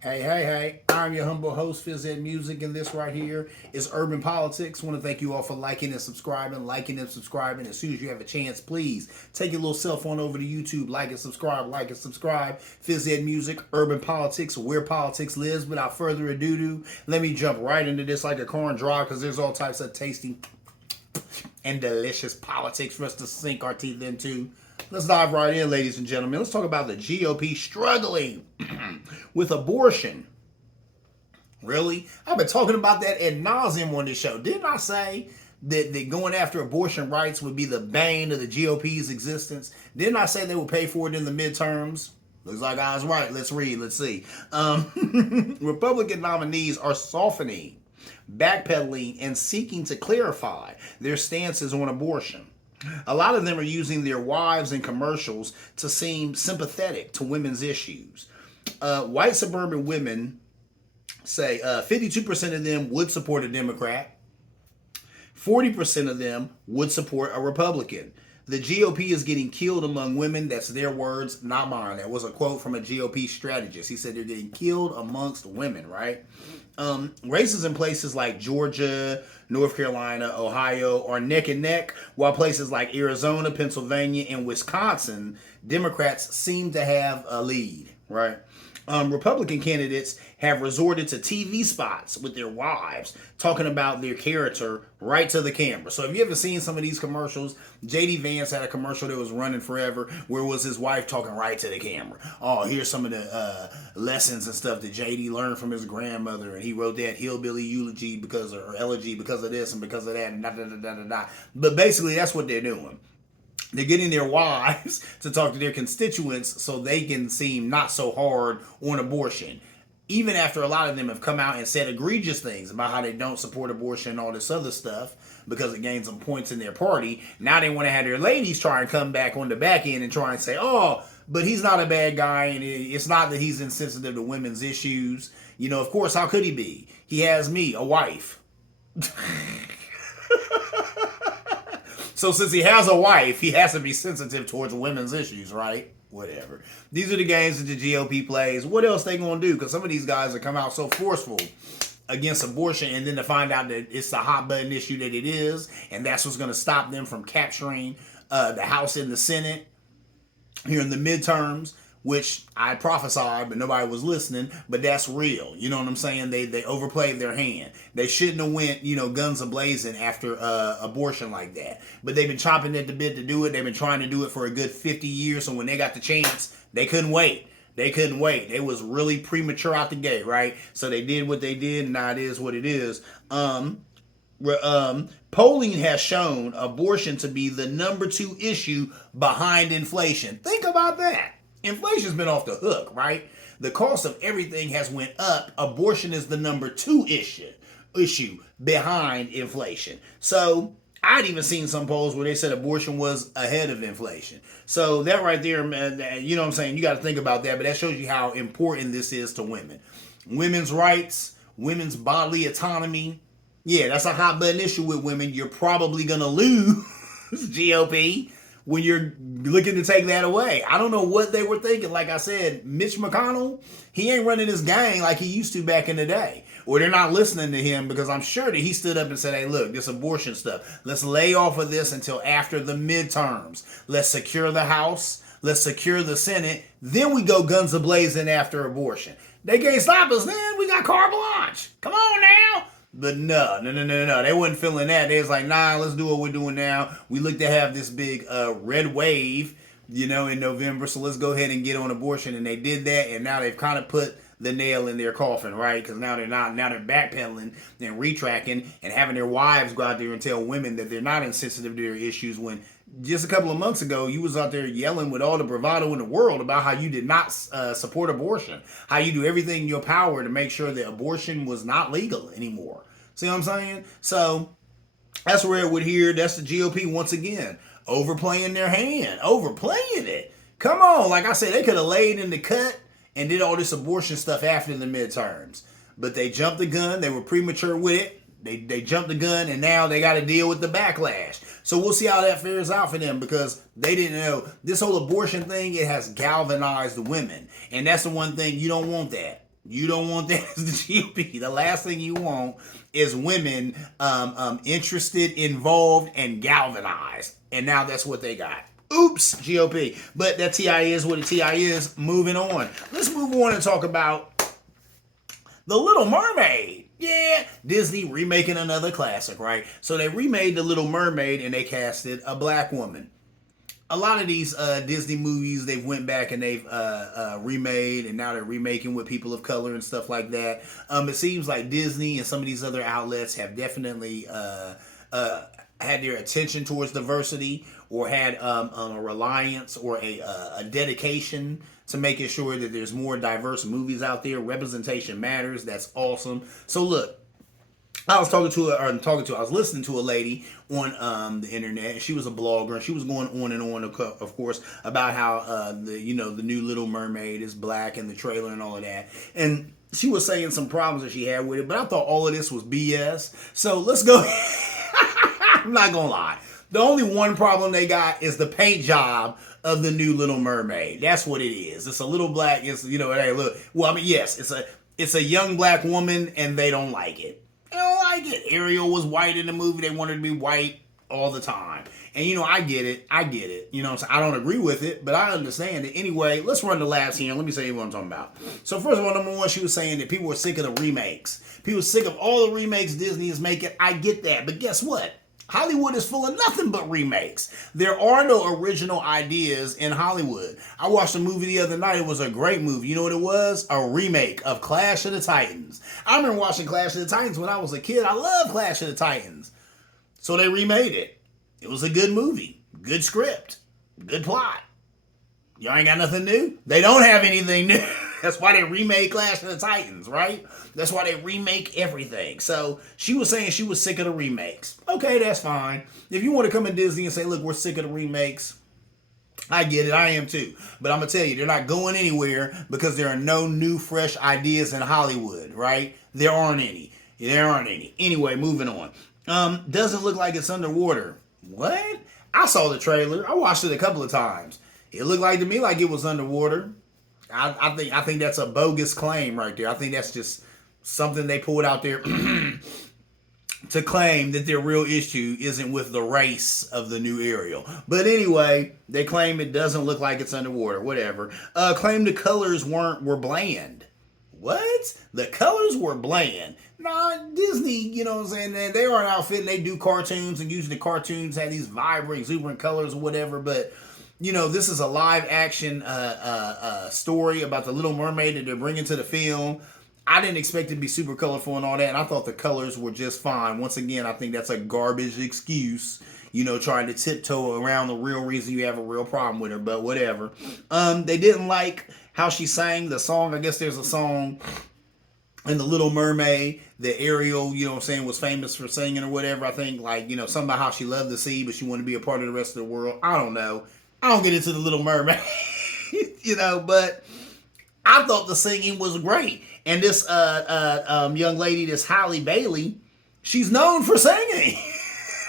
Hey, I'm your humble host, Fizz Ed Music, and this right here is Urban Politics. I want to thank you all for liking and subscribing. As soon as you have a chance, please take your little cell phone over to YouTube, like and subscribe. Fizz Ed Music, Urban Politics, where politics lives. Without further ado, let me jump right into this like a corn drive because there's all types of tasty and delicious politics for us to sink our teeth into. Let's dive right in, ladies and gentlemen. Let's talk about the GOP struggling with abortion. Really? I've been talking about that ad nauseum on this show. Didn't I say that going after abortion rights would be the bane of the GOP's existence? Didn't I say they would pay for it in the midterms? Looks like I was right. Let's read. Let's see. Republican nominees are softening, backpedaling, and seeking to clarify their stances on abortion. A lot of them are using their wives in commercials to seem sympathetic to women's issues. White suburban women say 52% of them would support a Democrat, 40% of them would support a Republican. The GOP is getting killed among women. That's their words, not mine. That was a quote from a GOP strategist. He said they're getting killed amongst women, right? Races in places like Georgia, North Carolina, Ohio are neck and neck, while places like Arizona, Pennsylvania, and Wisconsin, Democrats seem to have a lead, right? Republican candidates have resorted to TV spots with their wives talking about their character right to the camera. So have you ever seen some of these commercials? J.D. Vance had a commercial that was running forever where was his wife talking right to the camera. Oh, here's some of the lessons and stuff that J.D. learned from his grandmother, and he wrote that hillbilly eulogy because or elegy because of this and because of that and da da da da da da. But basically that's what they're doing. They're getting their wives to talk to their constituents so they can seem not so hard on abortion. Even after a lot of them have come out and said egregious things about how they don't support abortion and all this other stuff because it gains them points in their party, now they want to have their ladies try and come back on the back end and try and say, oh, but he's not a bad guy and it's not that he's insensitive to women's issues. You know, of course, how could he be? He has me, a wife. So since he has a wife, he has to be sensitive towards women's issues, right? Whatever. These are the games that the GOP plays. What else they gonna do? Because some of these guys have come out so forceful against abortion, and then to find out that it's the hot button issue that it is, and that's what's gonna stop them from capturing the House and the Senate here in the midterms, which I prophesied, but nobody was listening. But that's real. You know what I'm saying? They overplayed their hand. They shouldn't have went, guns a-blazing after abortion like that. But they've been chopping at the bit to do it. They've been trying to do it for a good 50 years. So when they got the chance, they couldn't wait. They was really premature out the gate, right? So they did what they did, and now it is what it is. Polling has shown abortion to be the number 2 issue behind inflation. Think about that. Inflation's been off the hook, right? The cost of everything has went up. Abortion is the number 2 issue behind inflation. So I'd even seen some polls where they said abortion was ahead of inflation. So that right there, man, you know what I'm saying? You got to think about that, but that shows you how important this is to women. Women's rights, women's bodily autonomy. Yeah, that's a hot button issue with women. You're probably going to lose, GOP, when you're looking to take that away. I don't know what they were thinking. Like I said, Mitch McConnell, he ain't running his gang like he used to back in the day. Or they're not listening to him because I'm sure that he stood up and said, hey, look, this abortion stuff, let's lay off of this until after the midterms. Let's secure the House. Let's secure the Senate. Then we go guns a-blazing after abortion. They can't stop us, man. We got carte blanche. Come on now. But no. They wasn't feeling that. They was like, nah, let's do what we're doing now. We look to have this big red wave, in November. So let's go ahead and get on abortion. And they did that. And now they've kind of put the nail in their coffin, right? Because now they're backpedaling and retracking and having their wives go out there and tell women that they're not insensitive to their issues when just a couple of months ago, you was out there yelling with all the bravado in the world about how you did not support abortion, how you do everything in your power to make sure that abortion was not legal anymore. See what I'm saying? So that's where it would hear. That's the GOP once again overplaying their hand, overplaying it. Come on, like I said, they could have laid in the cut and did all this abortion stuff after the midterms, but they jumped the gun. They were premature with it. They jumped the gun, and now they got to deal with the backlash. So we'll see how that fares out for them because they didn't know this whole abortion thing. It has galvanized women, and that's the one thing you don't want that. You don't want that as the GOP. The last thing you want is women interested, involved, and galvanized. And now that's what they got. Oops, GOP. But that TI is what a TI is. Moving on. Let's move on and talk about The Little Mermaid. Yeah, Disney remaking another classic, right? So they remade The Little Mermaid and they casted a black woman. A lot of these Disney movies, they've went back and they've remade, and now they're remaking with people of color and stuff like that. It seems like Disney and some of these other outlets have definitely had their attention towards diversity, or had a reliance or a dedication to making sure that there's more diverse movies out there. Representation matters. That's awesome. So look, I was I was listening to a lady on the internet, and she was a blogger, and she was going on and on, of course, about how the new Little Mermaid is black in the trailer and all of that. And she was saying some problems that she had with it, but I thought all of this was BS. So let's go. I'm not gonna lie. The only one problem they got is the paint job of the new Little Mermaid. That's what it is. It's a little black. It's hey, look. Well, I mean, yes, it's a young black woman, and they don't like it. They don't like it. Ariel was white in the movie. They wanted to be white all the time. And, I get it. I don't agree with it, but I understand it. Anyway, let's run the labs here. Let me say what I'm talking about. So, first of all, number one, she was saying that people were sick of the remakes. People were sick of all the remakes Disney is making. I get that. But guess what? Hollywood is full of nothing but remakes. There are no original ideas in Hollywood. I watched a movie the other night. It was a great movie. You know what it was? A remake of Clash of the Titans. I remember watching Clash of the Titans when I was a kid. I love Clash of the Titans. So they remade it. It was a good movie. Good script. Good plot. Y'all ain't got nothing new? They don't have anything new. That's why they remade Clash of the Titans, right? That's why they remake everything. So she was saying she was sick of the remakes. Okay, that's fine. If you want to come in Disney and say, look, we're sick of the remakes, I get it. I am too. But I'm going to tell you, they're not going anywhere because there are no new, fresh ideas in Hollywood, right? There aren't any. Anyway, moving on. Doesn't look like it's underwater. What? I saw the trailer. I watched it a couple of times. It looked like to me like it was underwater. I think that's a bogus claim right there. I think that's just something they pulled out there to claim that their real issue isn't with the race of the new Ariel. But anyway, they claim it doesn't look like it's underwater. Whatever. Claim the colors were bland. What? The colors were bland. Nah, Disney, you know what I'm saying? They are an outfit and they do cartoons, and usually the cartoons have these vibrant, exuberant colors or whatever, but this is a live action story about the Little Mermaid that they're bringing to the film. I didn't expect it to be super colorful and all that, and I thought the colors were just fine. Once again, I think that's a garbage excuse, trying to tiptoe around the real reason you have a real problem with her, but whatever. They didn't like how she sang the song. I guess there's a song in The Little Mermaid that Ariel, was famous for singing or whatever. I think, something about how she loved the sea, but she wanted to be a part of the rest of the world. I don't know. I don't get into The Little Mermaid, but I thought the singing was great. And this young lady, this Halle Bailey, she's known for singing.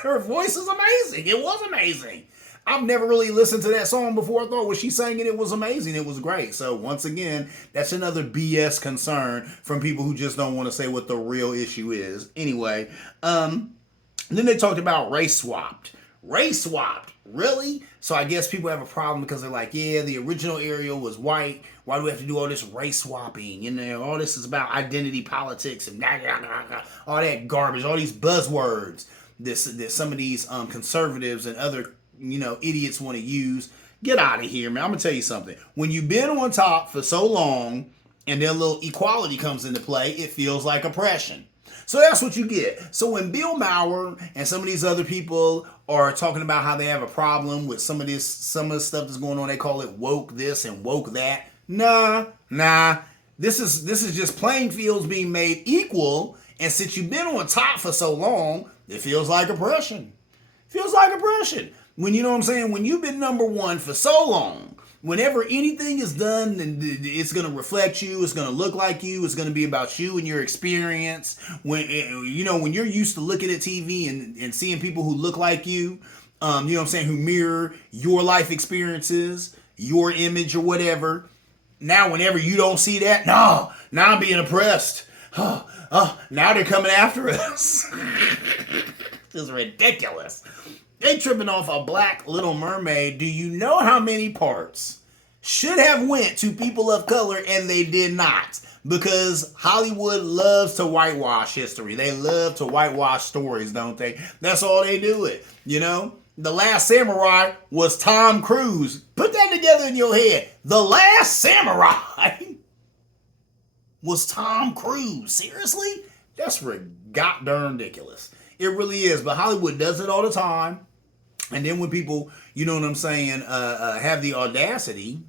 Her voice is amazing. It was amazing. I've never really listened to that song before. I thought when she sang it, it was amazing. It was great. So once again, that's another BS concern from people who just don't want to say what the real issue is. Anyway, then they talked about race swapped. Race swapped. Really? So I guess people have a problem because they're like, yeah, the original Ariel was white. Why do we have to do all this race swapping? All this is about identity politics and all that garbage, all these buzzwords that some of these conservatives and other idiots want to use. Get out of here, man. I'm gonna tell you something. When you've been on top for so long and then a little equality comes into play, it feels like oppression. So that's what you get. So when Bill Maher and some of these other people are talking about how they have a problem with some of the stuff that's going on, they call it woke this and woke that. Nah. This is just playing fields being made equal. And since you've been on top for so long, it feels like oppression. When when you've been number one for so long, whenever anything is done, it's going to reflect you. It's going to look like you. It's going to be about you and your experience. When you're used to looking at TV and seeing people who look like you, who mirror your life experiences, your image or whatever. now whenever you don't see that, no, now I'm being oppressed. Now they're coming after us. This is ridiculous. They tripping off a black Little Mermaid. Do you know how many parts should have went to people of color and they did not? Because Hollywood loves to whitewash history. They love to whitewash stories, don't they? That's all they do it, you know? The Last Samurai was Tom Cruise. Put that together in your head. The Last Samurai was Tom Cruise. Seriously? That's god darn ridiculous. It really is. But Hollywood does it all the time. And then when people, you know what I'm saying, have the audacity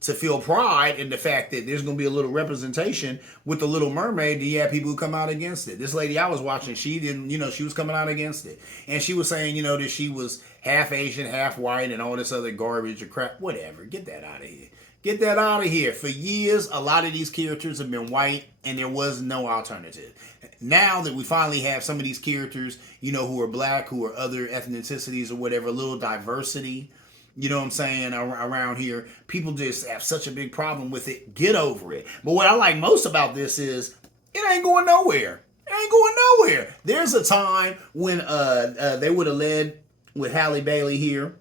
to feel pride in the fact that there's going to be a little representation with the Little Mermaid, do you have people who come out against it? This lady I was watching, she didn't, you know, she was coming out against it. And she was saying, you know, that she was half Asian, half white, and all this other garbage or crap. Whatever. Get that out of here. Get that out of here. For years, a lot of these characters have been white, and there was no alternative. Now that we finally have some of these characters, you know, who are black, who are other ethnicities or whatever, a little diversity, you know what I'm saying, around here, people just have such a big problem with it. Get over it. But what I like most about this is it ain't going nowhere. It ain't going nowhere. There's a time when they would have led with Halle Bailey here,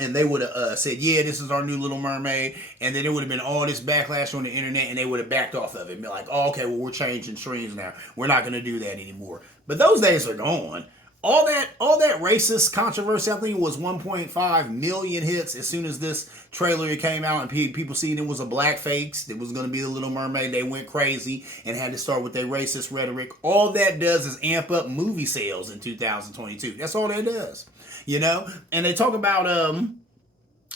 and they would have said, yeah, this is our new Little Mermaid. And then there would have been all this backlash on the internet, and they would have backed off of it and be like, oh, okay, well, we're changing streams now. We're not going to do that anymore. But those days are gone. All that racist controversy, I think it was 1.5 million hits as soon as this trailer came out, and people seen it was a black fakes. It was going to be the Little Mermaid. They went crazy and had to start with their racist rhetoric. All that does is amp up movie sales in 2022. That's all that does. You know, and they talk about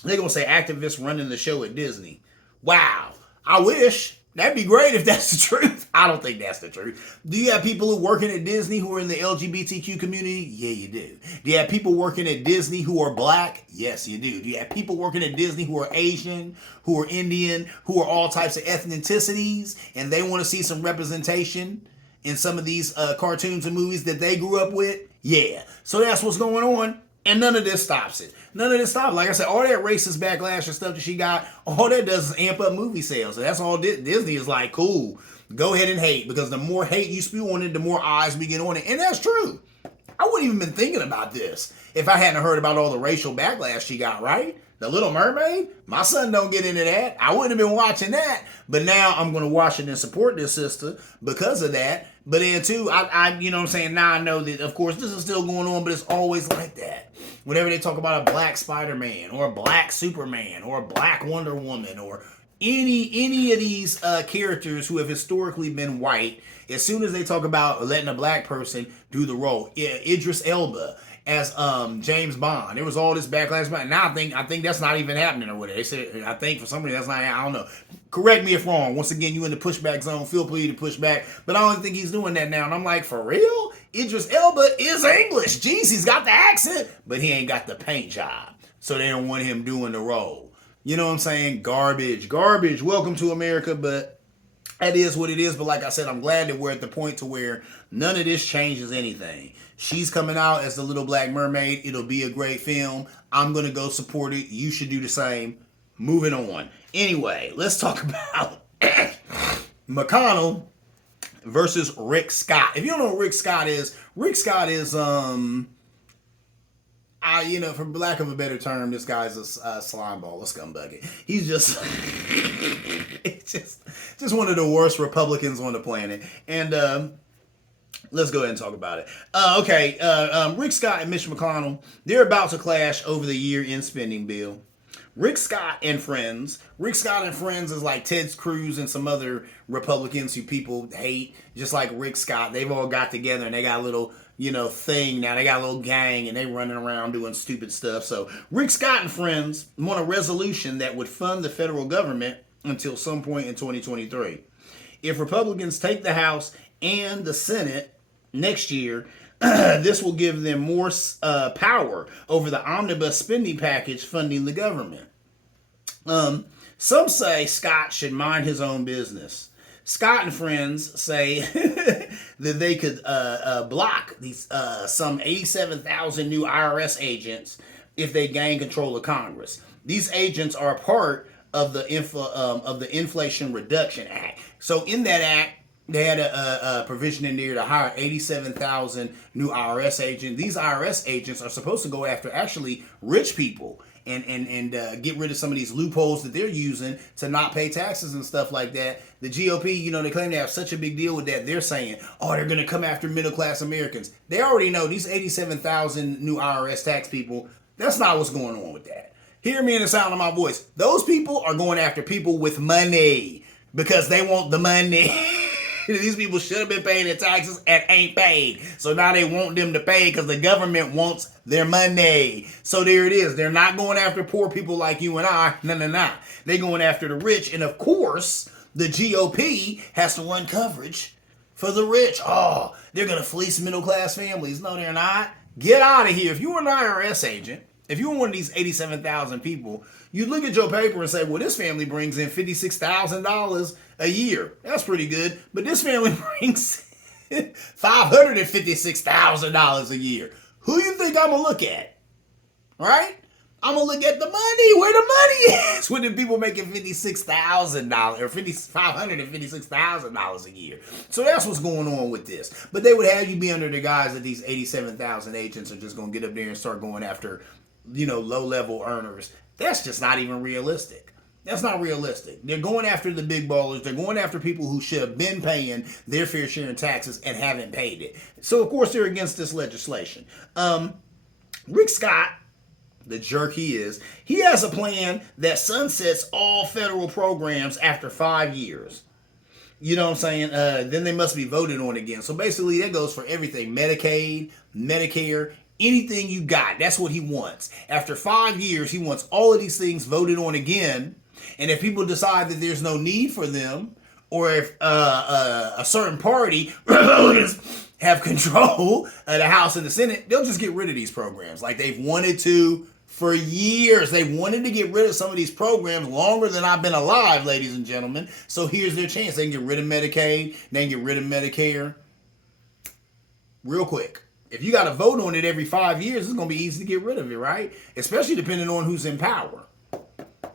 they're gonna say activists running the show at Disney. Wow, I wish. That'd be great if that's the truth. I don't think that's the truth. Do you have people who working at Disney who are in the LGBTQ community? Yeah, you do. Do you have people working at Disney who are black? Yes, you do. Do you have people working at Disney who are Asian, who are Indian, who are all types of ethnicities, and they want to see some representation in some of these cartoons and movies that they grew up with? Yeah. So that's what's going on. And none of this stops it. None of this stops. Like I said, all that racist backlash and stuff that she got, all that does is amp up movie sales. And that's all Disney is like, cool, go ahead and hate. Because the more hate you spew on it, the more eyes we get on it. And that's true. I wouldn't even been thinking about this if I hadn't heard about all the racial backlash she got, right? The Little Mermaid? My son don't get into that. I wouldn't have been watching that. But now I'm going to watch it and support this sister because of that. But then too, I you know what I'm saying, now I know that, of course, this is still going on, but it's always like that. Whenever they talk about a black Spider-Man or a black Superman or a black Wonder Woman or any of these characters who have historically been white, as soon as they talk about letting a black person do the role, Idris Elba as James Bond, there was all this backlash about it. Now I think that's not even happening or whatever. They said, I think for some reason that's not, I don't know. Correct me if wrong. Once again, you in the pushback zone. Feel free to push back. But I don't think he's doing that now. And I'm like, for real? Idris Elba is English. Jeez, he's got the accent, but he ain't got the paint job. So they don't want him doing the role. You know what I'm saying? Garbage. Welcome to America, but that is what it is. But like I said, I'm glad that we're at the point to where none of this changes anything. She's coming out as the Little Black Mermaid. It'll be a great film. I'm going to go support it. You should do the same. Moving on. Anyway, let's talk about McConnell versus Rick Scott. If you don't know what Rick Scott is you know, for lack of a better term, this guy's a slime ball, a scumbag. He's just, it's just one of the worst Republicans on the planet. And let's go ahead and talk about it. Rick Scott and Mitch McConnell, they're about to clash over the year-end spending bill. Rick Scott and Friends is like Ted Cruz and some other Republicans who people hate, just like Rick Scott. They've all got together and they got a little, you know, thing now. They got a little gang and they running around doing stupid stuff. So Rick Scott and Friends want a resolution that would fund the federal government until some point in 2023. If Republicans take the House and the Senate next year, this will give them more power over the omnibus spending package funding the government. Some say Scott should mind his own business. Scott and Friends say that they could block these some 87,000 new IRS agents if they gain control of Congress. These agents are part of the Inflation Reduction Act. So in that act, they had a provision in there to hire 87,000 new IRS agents. These IRS agents are supposed to go after actually rich people and get rid of some of these loopholes that they're using to not pay taxes and stuff like that. The GOP, they claim they have such a big deal with that. They're saying, oh, they're going to come after middle class Americans. They already know these 87,000 new IRS tax people. That's not what's going on with that. Hear me in the sound of my voice. Those people are going after people with money because they want the money. These people should have been paying their taxes and ain't paid. So now they want them to pay because the government wants their money. So there it is. They're not going after poor people like you and I. No. They're going after the rich. And of course, the GOP has to run coverage for the rich. Oh, they're going to fleece middle class families. No, they're not. Get out of here. If you were an IRS agent, if you were one of these 87,000 people, you look at your paper and say, well, this family brings in $56,000 a year. That's pretty good. But this family brings $556,000 a year. Who you think I'm going to look at? Right? I'm going to look at the money, where the money is. When the people making $56,000 or $556,000 a year. So that's what's going on with this. But they would have you be under the guise that these 87,000 agents are just going to get up there and start going after, low-level earners. That's just not even realistic. That's not realistic. They're going after the big ballers. They're going after people who should have been paying their fair share in taxes and haven't paid it. So, of course, they're against this legislation. Rick Scott, the jerk he is, he has a plan that sunsets all federal programs after 5 years. You know what I'm saying? Then they must be voted on again. So basically that goes for everything. Medicaid, Medicare, anything you got. That's what he wants. After 5 years, he wants all of these things voted on again. And if people decide that there's no need for them, or if a certain party have control of the House and the Senate, they'll just get rid of these programs like they've wanted to for years. They wanted to get rid of some of these programs longer than I've been alive, ladies and gentlemen. So here's their chance. They can get rid of Medicaid. They can get rid of Medicare. Real quick. If you got to vote on it every 5 years, it's going to be easy to get rid of it, right? Especially depending on who's in power.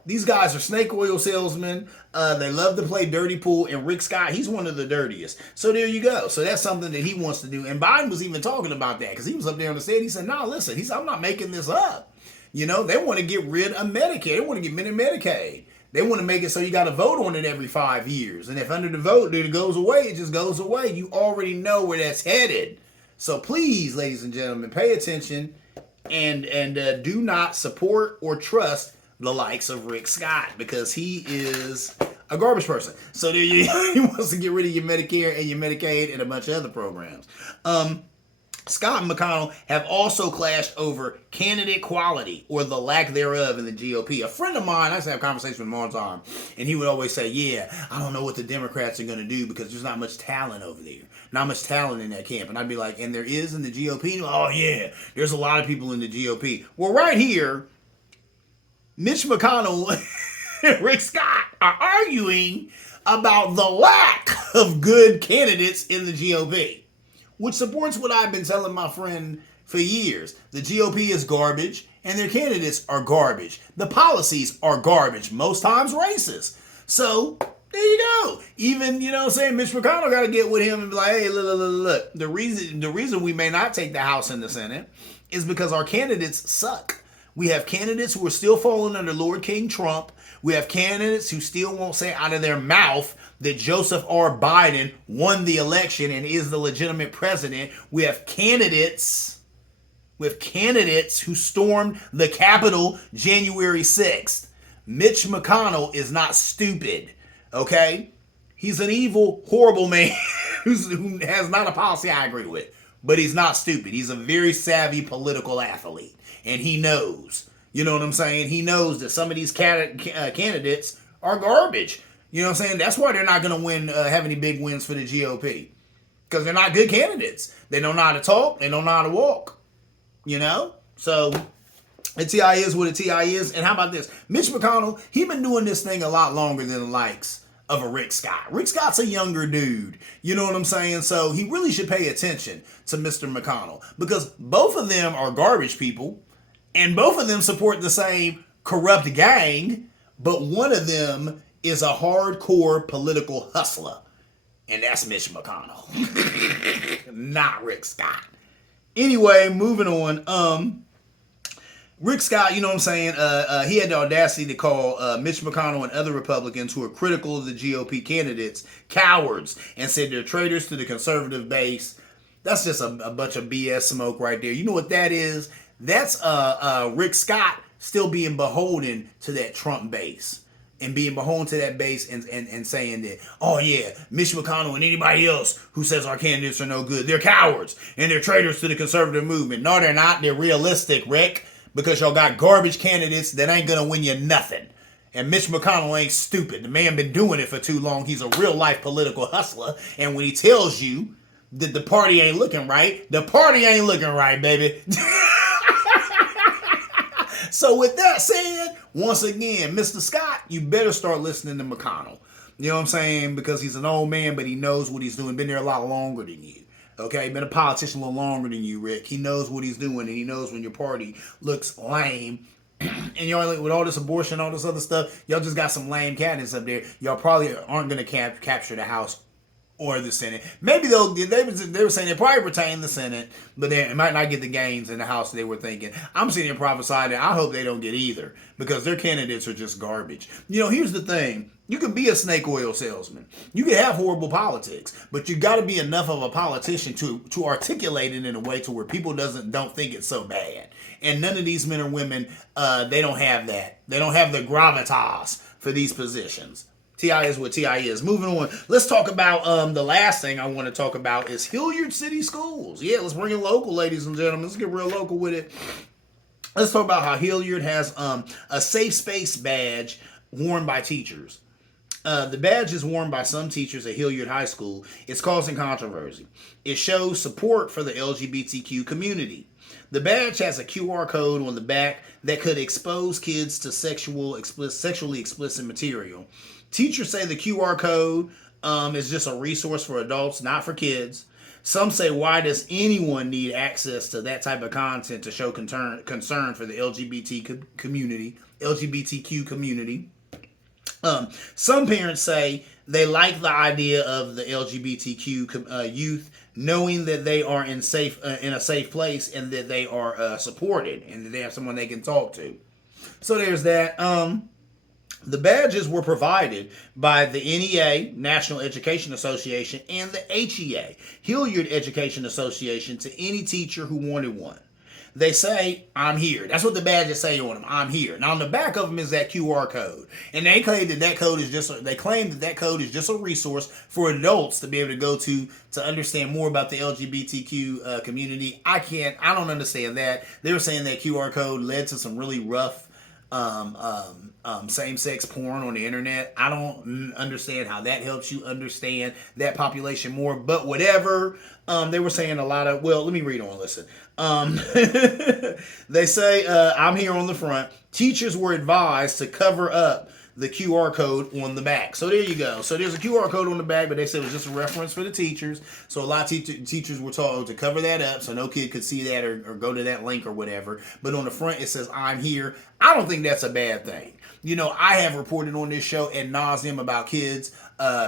These guys are snake oil salesmen. They love to play dirty pool. And Rick Scott, he's one of the dirtiest. So there you go. So that's something that he wants to do. And Biden was even talking about that because he was up there on the stage. He said, no, listen, I'm not making this up. They want to get rid of Medicare. They want to get rid of Medicaid. They want to make it so you got to vote on it every 5 years. And if under the vote it goes away, it just goes away. You already know where that's headed. So please, ladies and gentlemen, pay attention and do not support or trust the likes of Rick Scott because he is a garbage person. So there he wants to get rid of your Medicare and your Medicaid and a bunch of other programs. Scott and McConnell have also clashed over candidate quality or the lack thereof in the GOP. A friend of mine, I used to have conversations with him all the time, and he would always say, yeah, I don't know what the Democrats are going to do because there's not much talent over there. Not much talent in that camp. And I'd be like, and there is in the GOP? Oh, yeah, there's a lot of people in the GOP. Well, right here, Mitch McConnell and Rick Scott are arguing about the lack of good candidates in the GOP, which supports what I've been telling my friend for years. The GOP is garbage, and their candidates are garbage. The policies are garbage, most times racist. So there you go. Even, Mitch McConnell got to get with him and be like, hey, look. The reason we may not take the House and the Senate is because our candidates suck. We have candidates who are still falling under Lord King Trump. We have candidates who still won't say out of their mouth that Joseph R. Biden won the election and is the legitimate president. We have candidates who stormed the Capitol January 6th. Mitch McConnell is not stupid, okay? He's an evil, horrible man who has not a policy I agree with, but he's not stupid. He's a very savvy political athlete. And he knows, you know what I'm saying? He knows that some of these candidates are garbage. You know what I'm saying? That's why they're not going to have any big wins for the GOP. Because they're not good candidates. They don't know how to talk. They don't know how to walk. So the TI is what a TI is. And how about this? Mitch McConnell, he been doing this thing a lot longer than the likes of a Rick Scott. Rick Scott's a younger dude. You know what I'm saying? So he really should pay attention to Mr. McConnell. Because both of them are garbage people. And both of them support the same corrupt gang, but one of them is a hardcore political hustler, and that's Mitch McConnell, not Rick Scott. Anyway, moving on. Rick Scott, you know what I'm saying? He had the audacity to call Mitch McConnell and other Republicans who are critical of the GOP candidates cowards and said they're traitors to the conservative base. That's just a bunch of BS smoke right there. You know what that is? That's Rick Scott still being beholden to that Trump base. And being beholden to that base and saying that, oh yeah, Mitch McConnell and anybody else who says our candidates are no good, they're cowards and they're traitors to the conservative movement. No, they're not. They're realistic, Rick, because y'all got garbage candidates that ain't gonna win you nothing. And Mitch McConnell ain't stupid. The man been doing it for too long. He's a real life political hustler. And when he tells you that the party ain't looking right, the party ain't looking right, baby. So with that said, once again, Mr. Scott, you better start listening to McConnell. You know what I'm saying? Because he's an old man, but he knows what he's doing. Been there a lot longer than you. Okay? Been a politician a little longer than you, Rick. He knows what he's doing, and he knows when your party looks lame. And y'all, like, with all this abortion, all this other stuff, y'all just got some lame candidates up there. Y'all probably aren't going to capture the House or the Senate. Maybe they were saying they probably retain the Senate, but they might not get the gains in the House they were thinking. I'm sitting here prophesying that I hope they don't get either, because their candidates are just garbage. You know, here's the thing. You can be a snake oil salesman. You can have horrible politics, but you got to be enough of a politician to articulate it in a way to where people don't think it's so bad. And none of these men or women, they don't have that. They don't have the gravitas for these positions. T.I. is what T.I. is. Moving on. Let's talk about the last thing I want to talk about is Hilliard City Schools. Yeah, let's bring it local, ladies and gentlemen. Let's get real local with it. Let's talk about how Hilliard has a safe space badge worn by teachers. The badge is worn by some teachers at Hilliard High School. It's causing controversy. It shows support for the LGBTQ community. The badge has a QR code on the back that could expose kids to sexually explicit material. Teachers say the QR code is just a resource for adults, not for kids. Some say, why does anyone need access to that type of content to show concern for the LGBTQ community? Some parents say they like the idea of the LGBTQ youth knowing that they are in a safe place and that they are supported and that they have someone they can talk to. So there's that. The badges were provided by the NEA, National Education Association, and the HEA, Hilliard Education Association, to any teacher who wanted one. They say, I'm here. That's what the badges say on them. I'm here. Now, on the back of them is that QR code. And they claim that code is just a resource for adults to be able to go to understand more about the LGBTQ community. I don't understand that. They were saying that QR code led to some really rough same-sex porn on the internet. I don't understand how that helps you understand that population more, but whatever. They were saying a lot of, let me read on, listen. They say, I'm here on the front. Teachers were advised to cover up the QR code on the back. So there you go. So there's a QR code on the back, but they said it was just a reference for the teachers. So a lot of teachers were told to cover that up so no kid could see that or go to that link or whatever. But on the front, it says, I'm here. I don't think that's a bad thing. You know, I have reported on this show ad nauseum about kids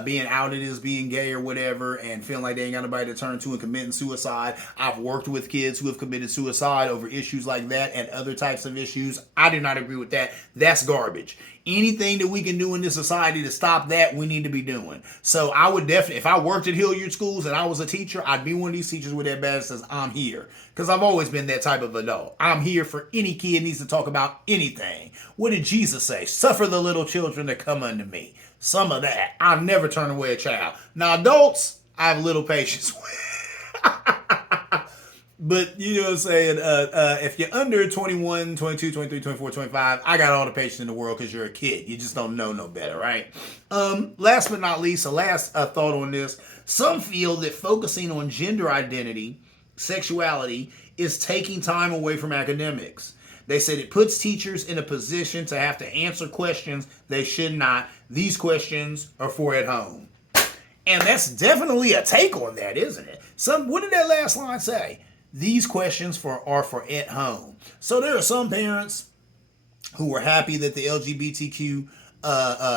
being outed as being gay or whatever and feeling like they ain't got nobody to turn to and committing suicide. I've worked with kids who have committed suicide over issues like that and other types of issues. I do not agree with that. That's garbage. Anything that we can do in this society to stop that, we need to be doing. So I would definitely, if I worked at Hilliard Schools and I was a teacher, I'd be one of these teachers with that badge that says, I'm here. Because I've always been that type of adult. I'm here for any kid needs to talk about anything. What did Jesus say? Suffer the little children to come unto me. Some of that. I'll never turn away a child. Now, adults, I have little patience with. But, you know what I'm saying, if you're under 21, 22, 23, 24, 25, I got all the patience in the world because you're a kid. You just don't know no better, right? Last but not least, a last thought on this. Some feel that focusing on gender identity, sexuality, is taking time away from academics. They said it puts teachers in a position to have to answer questions they should not. These questions are for at home. And that's definitely a take on that, isn't it? What did that last line say? These questions are for at home. So there are some parents who were happy that the LGBTQ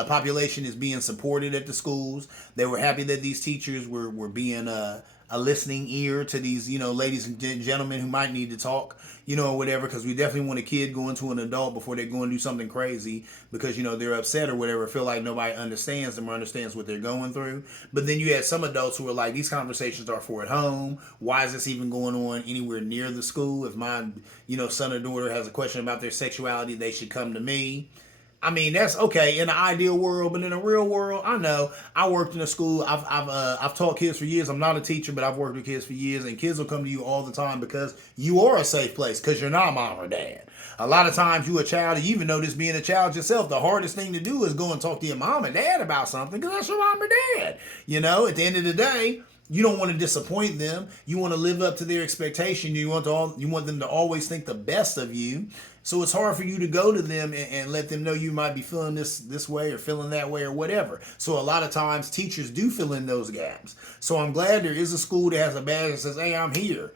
population is being supported at the schools. They were happy that these teachers were being a listening ear to these, ladies and gentlemen who might need to talk, or whatever, because we definitely want a kid going to an adult before they go and do something crazy because, they're upset or whatever, feel like nobody understands them or understands what they're going through. But then you had some adults who are like, these conversations are for at home. Why is this even going on anywhere near the school? If my, son or daughter has a question about their sexuality, they should come to me. I mean, that's okay in the ideal world, but in the real world, I know. I worked in a school. I've taught kids for years. I'm not a teacher, but I've worked with kids for years, and kids will come to you all the time because you are a safe place because you're not mom or dad. A lot of times you a child, and you even know this being a child yourself, the hardest thing to do is go and talk to your mom and dad about something because that's your mom or dad. At the end of the day, you don't want to disappoint them. You want to live up to their expectation. You want them to always think the best of you. So it's hard for you to go to them and let them know you might be feeling this way or feeling that way or whatever. So a lot of times teachers do fill in those gaps. So I'm glad there is a school that has a badge that says, hey, I'm here.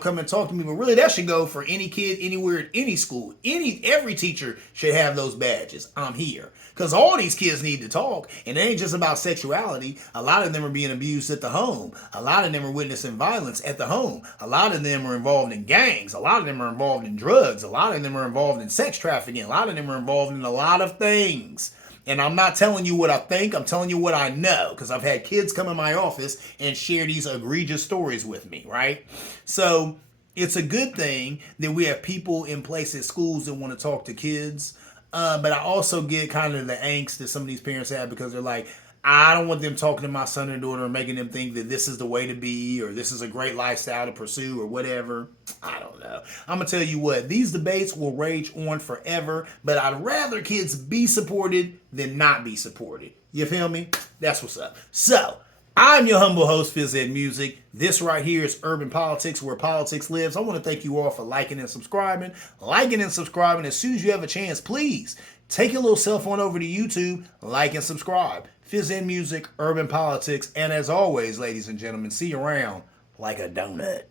Come and talk to me. But really, that should go for any kid, anywhere, at any school. Every teacher should have those badges. I'm here. Because all these kids need to talk. And it ain't just about sexuality. A lot of them are being abused at the home. A lot of them are witnessing violence at the home. A lot of them are involved in gangs. A lot of them are involved in drugs. A lot of them are involved in sex trafficking. A lot of them are involved in a lot of things. And I'm not telling you what I think, I'm telling you what I know, because I've had kids come in my office and share these egregious stories with me, right? So it's a good thing that we have people in place at schools that want to talk to kids. But I also get kind of the angst that some of these parents have because they're like, I don't want them talking to my son or daughter and making them think that this is the way to be or this is a great lifestyle to pursue or whatever. I don't know. I'm going to tell you what, these debates will rage on forever, but I'd rather kids be supported than not be supported. You feel me? That's what's up. So, I'm your humble host, Phys Ed Music. This right here is Urban Politics, where politics lives. I want to thank you all for liking and subscribing. As soon as you have a chance, please take your little cell phone over to YouTube, like and subscribe. Phys Ed Music, Urban Politics, and as always, ladies and gentlemen, see you around like a donut.